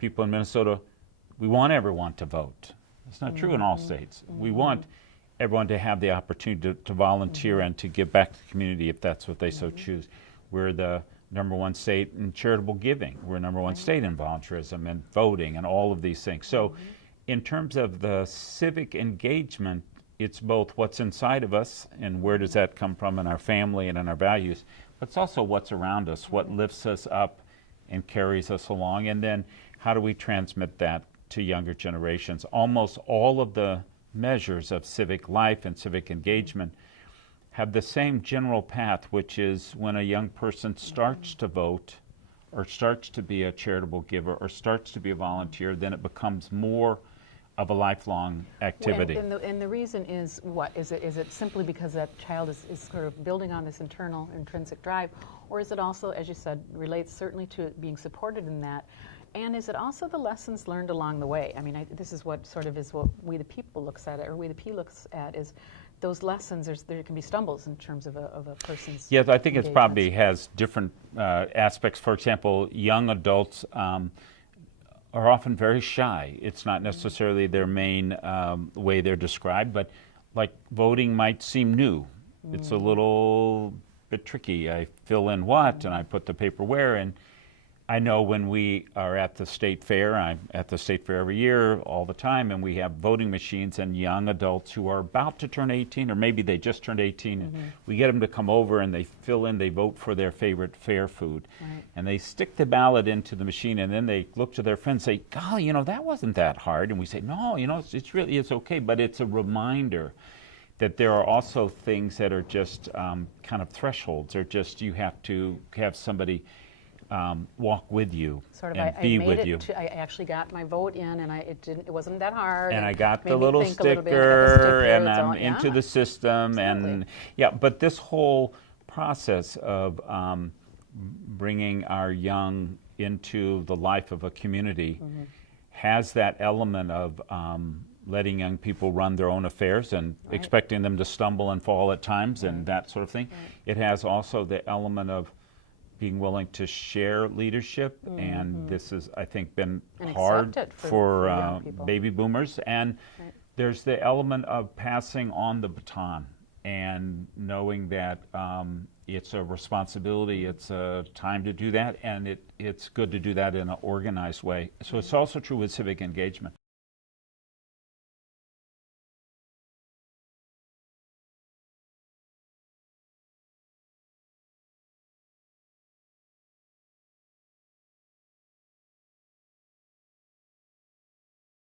people in Minnesota, we want everyone to vote. It's not true in all states. We want everyone to have the opportunity to volunteer and to give back to the community if that's what they so choose. We're the #1 state in charitable giving. We're #1 state in volunteerism and voting and all of these things. So in terms of the civic engagement, it's both what's inside of us and where does that come from in our family and in our values, but it's also what's around us, what lifts us up and carries us along, and then how do we transmit that to younger generations. Almost all of the measures of civic life and civic engagement have the same general path, which is when a young person starts to vote or starts to be a charitable giver or starts to be a volunteer, then it becomes more of a lifelong activity. And the reason is what? Is it simply because that child is sort of building on this internal intrinsic drive, or is it also, as you said, relates certainly to it being supported in that? And is it also the lessons learned along the way? I mean, this is what sort of is what We the People looks at, or We the P looks at, is those lessons. There can be stumbles in terms of a person's. Yes, I think it probably has different aspects. For example, young adults are often very shy. It's not necessarily their main way they're described, but like voting might seem new. It's a little bit tricky. I fill in what, and I put the paper where, and I know when we are at the state fair, I'm at the state fair every year all the time, and we have voting machines and young adults who are about to turn 18, or maybe they just turned 18, and we get them to come over and they fill in, they vote for their favorite fair food. Right. And they stick the ballot into the machine, and then they look to their friends and say, golly, that wasn't that hard. And we say, no, it's okay, but it's a reminder that there are also things that are just kind of thresholds, or just you have to have somebody walk with you sort of, and be with you. I actually got my vote in, and it wasn't that hard. And I got the little sticker, and I'm into the system, Absolutely. and but this whole process of bringing our young into the life of a community has that element of letting young people run their own affairs and expecting them to stumble and fall at times and that sort of thing. It has also the element of being willing to share leadership, and this has, I think, been hard for young people. baby boomers. And there's the element of passing on the baton and knowing that it's a responsibility, it's a time to do that, and it's good to do that in an organized way. So it's also true with civic engagement.